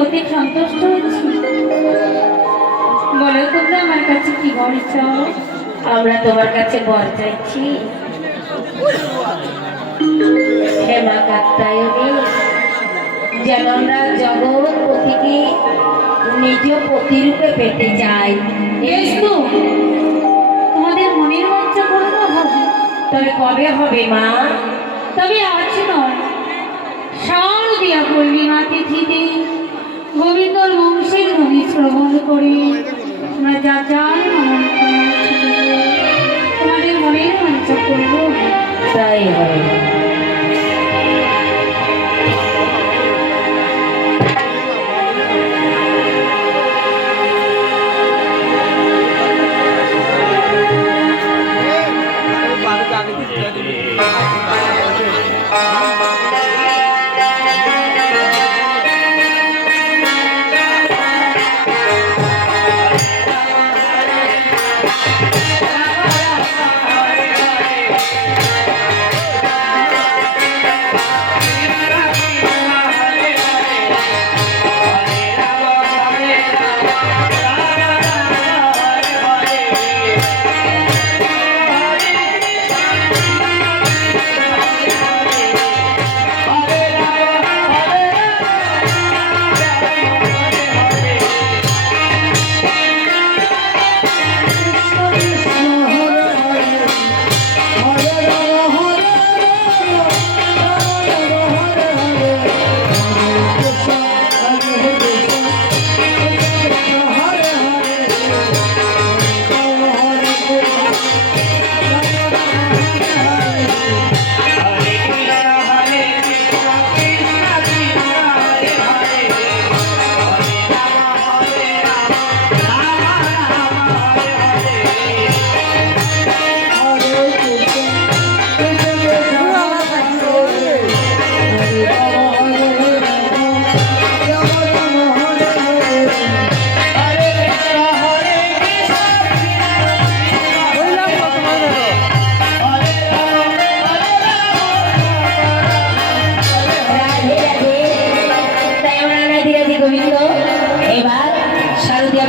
অতি সন্তুষ্ট হচ্ছি। বলো তোমরা আমার কাছে কি বর চাও? আমরা তোমার কাছে বর চাইছি, হেমা কাত্যায়নী, যেন আমরা জগৎপতিকে নিজ পতিরূপে পেতে চাই। বেশ তো, তোমাদের মনের বাচ্চা পূর্ণ হবে। তবে কবে হবে মা? তবে আজ নয়, শারদিয়া পূর্ণিমা তিথিতে গোবিন্দর বংশের ধ্বনি শ্রবণ করে আমরা যা যার তোমাদের মনের বাঞ্ছা করবো। তাই হবে।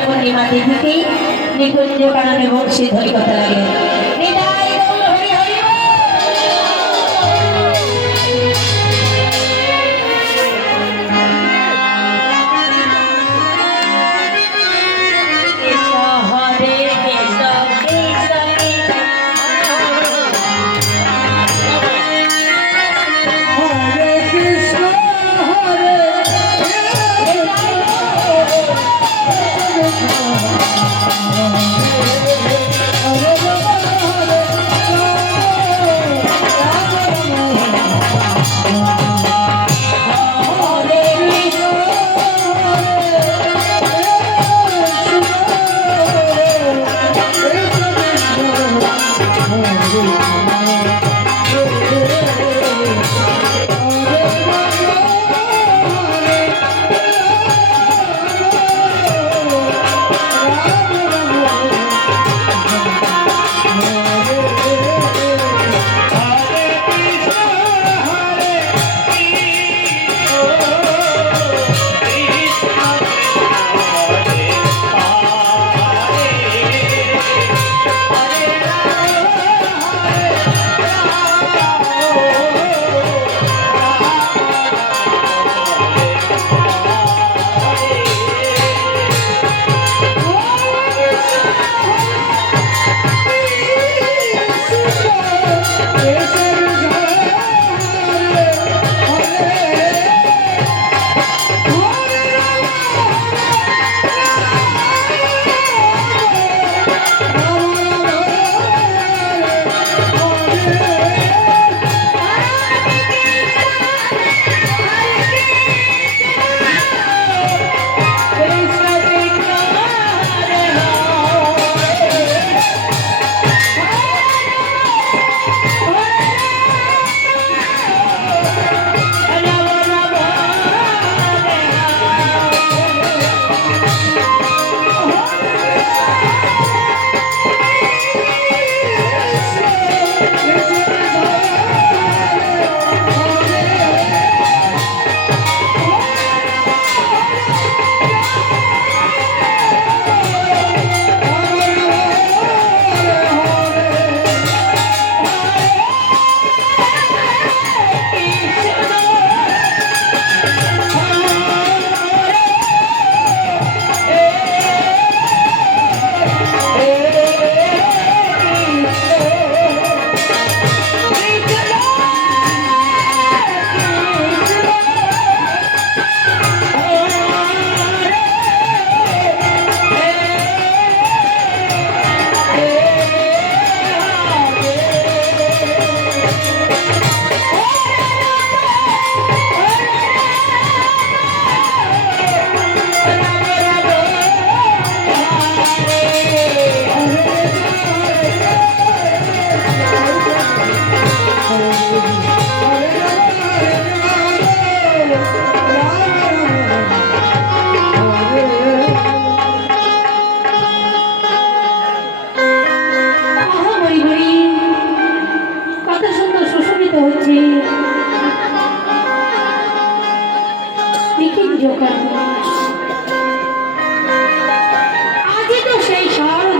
পূর্ণিমা তিথিতেই নিকুঞ্জ কাননে বংশী ধ্বনি করতে লাগে।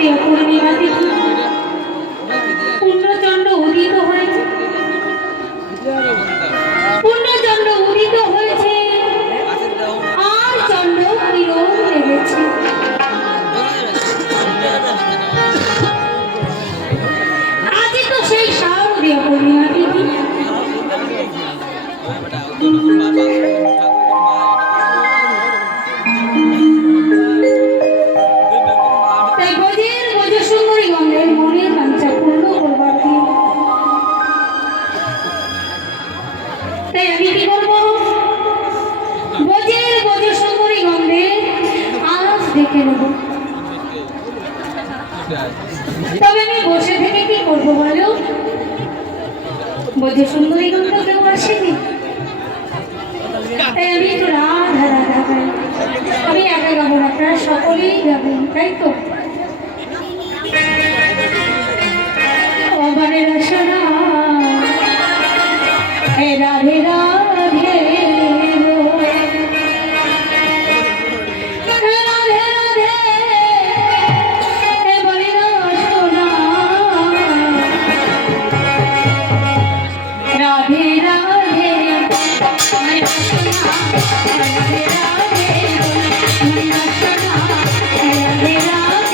শারদীয় পূর্ণিমা তিথি পূর্ণচন্দ্র উদিত হয়েছে, পূর্ণচন্দ্র উদিত হয়েছে আর চন্দ্র কিরণ লেগেছে। আজই তো সেই শারদীয় পূর্ণিমা তিথি। তাই গজের গজ সুন্দরী গন্ধের মনের বাঞ্ছা পূর্ণ করবার দিন। তাই আমি কি করবো, গজের গজ সুন্দরী গন্ধে আজ ডেকে নেব। তবে আমি বসে থেকে কি করবো বলো, গজ সুন্দরী গন্ধ কেউ আসেনি, তাই আমি একটু রাধা রাধা গাই। আমি একা গাবো না, আপনারা সকলেই গাবেন, তাই তো? অবারে রসনা হে রাধে রাধে রো, রাধে রাধে হে বলি রসনা, রাধে রাধে হে রসনা, রাধে রাধে হে রসনা, রাধে রাধে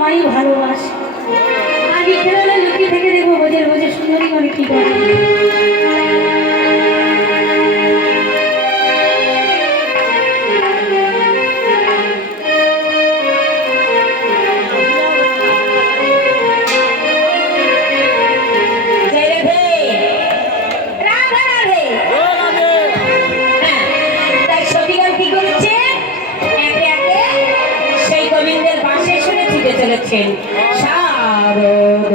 আমায় ভালোবাসে। আর বিকেলবেলা লুকিয়ে থেকে দেখবো বোঝের বোঝের সুন্দরী মানে কি করে। চলেছেন শারদ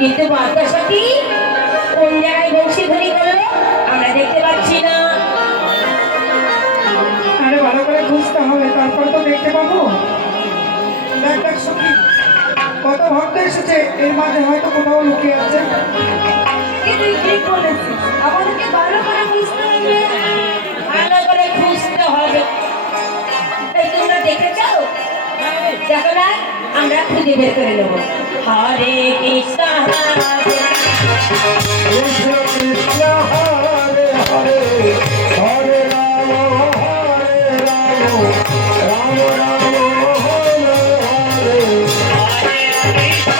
কিন্তু বার্তাসাথী কোন জায়গায় বংশীধ্বনি করলো আমরা দেখতে পাচ্ছি না। আরে ভালো করে খুঁজতে হবে, তারপর তো দেখতে পাবো। দেখ দেখ সখী, কত ভক্ত এসেছে, এর মাঝে হয়তো কোথাও লুকিয়ে আছে। তুই ঠিক বলেছিস, আমাদেরকে ভালো করে বুঝতে হবে। ভালো করে খুঁজতে হবে। তাই তোমরা দেখে যাও, দেখো না, আমরা খুঁজে বের করে নেবো। হরে কৃষ্ণ কৃষ্ণ কৃষ্ণ হরে হরে, হরে রাম রাম রাম হরে হরে। হরে কৃষ্ণ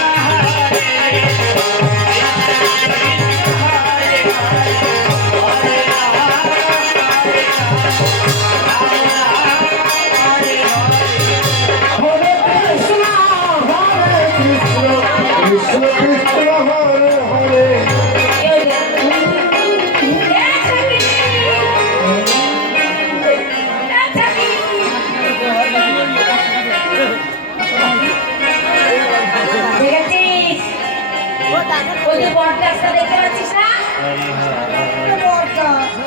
হরে কৃষ্ণ, কৃষ্ণ কৃষ্ণ হরে হরে। দেখেছিস ওই যে বটগাছটা দেখতে পাচ্ছিস না?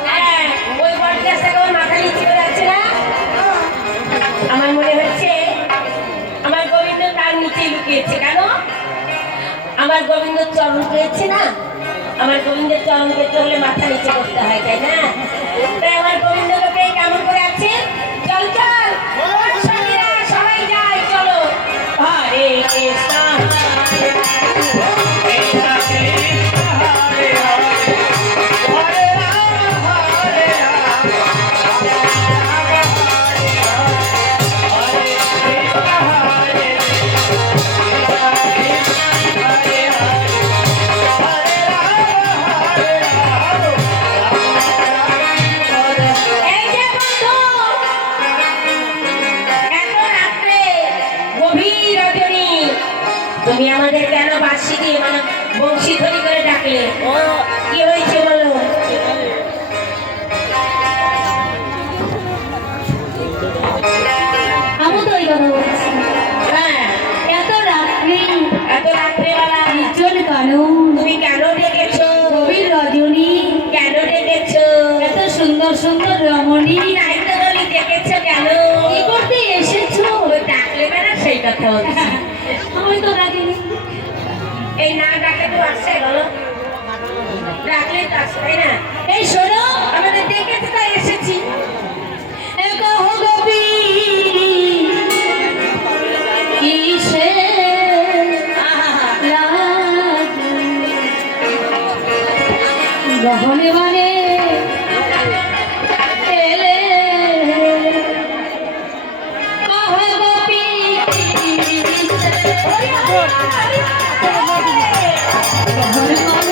হ্যাঁ, ওই বটগাছটাকে ওর মাথা নিচে করে আছে না? আমার মনে হচ্ছে আমার গোবিন্দ তার নিচে লুকিয়েছে। কেন? আমার গোবিন্দ চরণ পেয়েছে না, আমার গোবিন্দের চরণ পেতে হলে মাথা নিচে করতে হয়, তাই না? তাই আমার গোবিন্দকে পেয়ে কেমন করে আছে? চল চল সঙ্গীরা সবাই যায়, চলো। হরে কৃষ্ণ তুমি আমাদের কেন বাঁশি দিয়ে মানে বংশী ধরি করে ডাকলে? কি হয়েছে বলো? আমি তো ওই কথা বলছি। হ্যাঁ, এত রাত্রি এত রাত্রেবেলা নির্জন কানন তুমি কেন ডেকেছো? গভীর রজনী কেন ডেকেছো? এত সুন্দর সুন্দর রমণী তাই তো বলি ডেকেছো কেন? কি করতে এসেছো? ওই ডাকলে কেন সেই কথা বলছি। আমি তো ডাকিনি। এই না ডাকলে তো আসছে বলো, ডাকলে তো আসছে তাই না? এই শোনো, আমাদের ডেকেছে তাই এসেছি। কহ গোপী কিসে গহনে মানে এলে কহ গোপী কিসে গহনে মানে